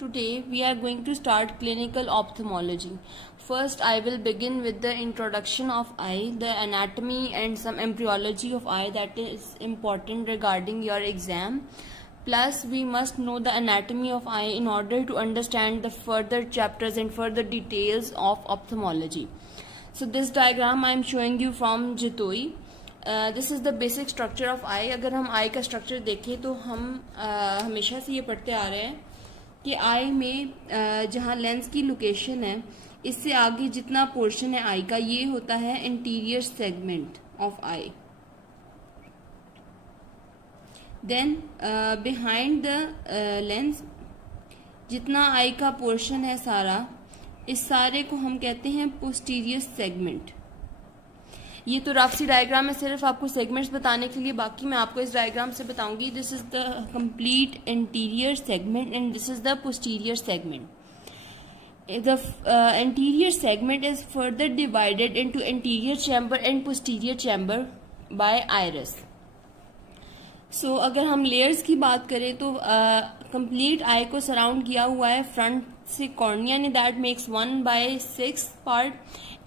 Today we are going to start clinical ophthalmology. First, I will begin with the introduction of eye, the anatomy and some embryology of eye that is important regarding your exam. Plus, we must know the anatomy of eye in order to understand the further chapters and further details of ophthalmology. So this diagram I am showing you from Jitoi. This is the basic structure of eye. अगर हम eye का structure देखें तो हम हमेशा से ये पढ़ते आ रहे हैं कि आई में जहाँ लेंस की लोकेशन है इससे आगे जितना पोर्शन है आई का ये होता है interior segment of eye. Then behind the lens जितना आई का पोर्शन है सारा, इस सारे को हम कहते हैं पोस्टीरियर सेगमेंट. ये तो रफ सी डायग्राम है सिर्फ आपको सेगमेंट्स बताने के लिए, बाकी मैं आपको इस डायग्राम से बताऊंगी. This is the complete anterior segment and this is the posterior segment. The anterior segment is further divided into anterior chamber and posterior chamber by iris. So अगर हम लेयर्स की बात करें तो कंप्लीट आई को surround किया हुआ है फ्रंट से कॉर्निया ने, that makes 1/6 part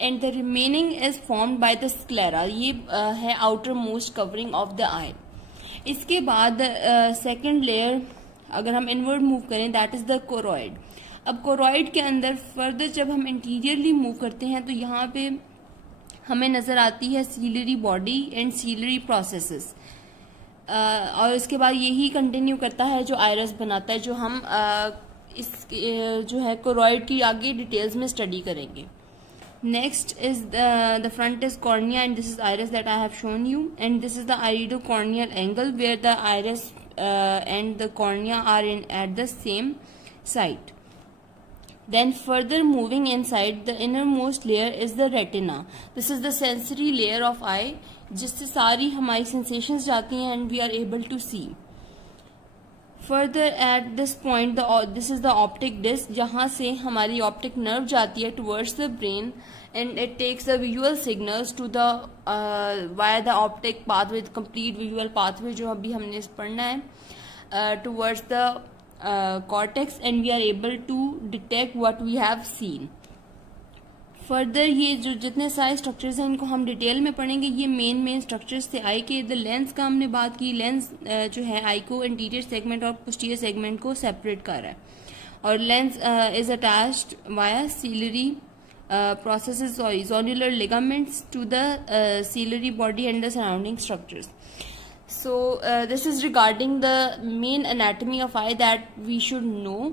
and the remaining is formed by the sclera. ये है outermost covering of the eye. इसके बाद सेकेंड लेयर अगर हम इनवर्ड मूव करें दैट इज द कोरॉइड. अब कोरॉइड के अंदर फर्दर जब हम इंटीरियरली मूव करते हैं तो यहाँ पे हमें नजर आती है ciliary body and ciliary processes. और इसके बाद यही कंटिन्यू करता है जो आइरस बनाता है, जो हम इस जो है कोरॉइड की आगे डिटेल्स में स्टडी करेंगे. Next is the front is cornea and this is iris that I have shown you, and this is the iridocorneal angle where the iris and the cornea are in at the same site. Then further moving inside, the innermost layer is the retina. This is the sensory layer of eye, जिससे सारी हमारी sensations जाती हैं and we are able to see. Further at this point, this is the optic disc, जहाँ से हमारी optic nerve जाती है towards the brain and it takes the visual signals to the via the optic pathway, complete visual pathway जो अभी हमने पढ़ना है towards the cortex and we are able to detect what we have seen. Further ये जो जितने सारे structures हैं इनको हम डिटेल में पढ़ेंगे. ये मेन स्ट्रक्चर्स थे आई के. द लेंस का हमने बात की. लेंस जो है आई को इंटीरियर सेगमेंट और पोस्टीरियर सेगमेंट को सेपरेट कर रहा है और lens is attached via ciliary processes or zonular ligaments to the ciliary body and the surrounding structures. So this is regarding the main anatomy of eye that we should know.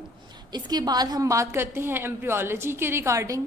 इसके बाद हम बात करते हैं एम्ब्रियोलॉजी के regarding.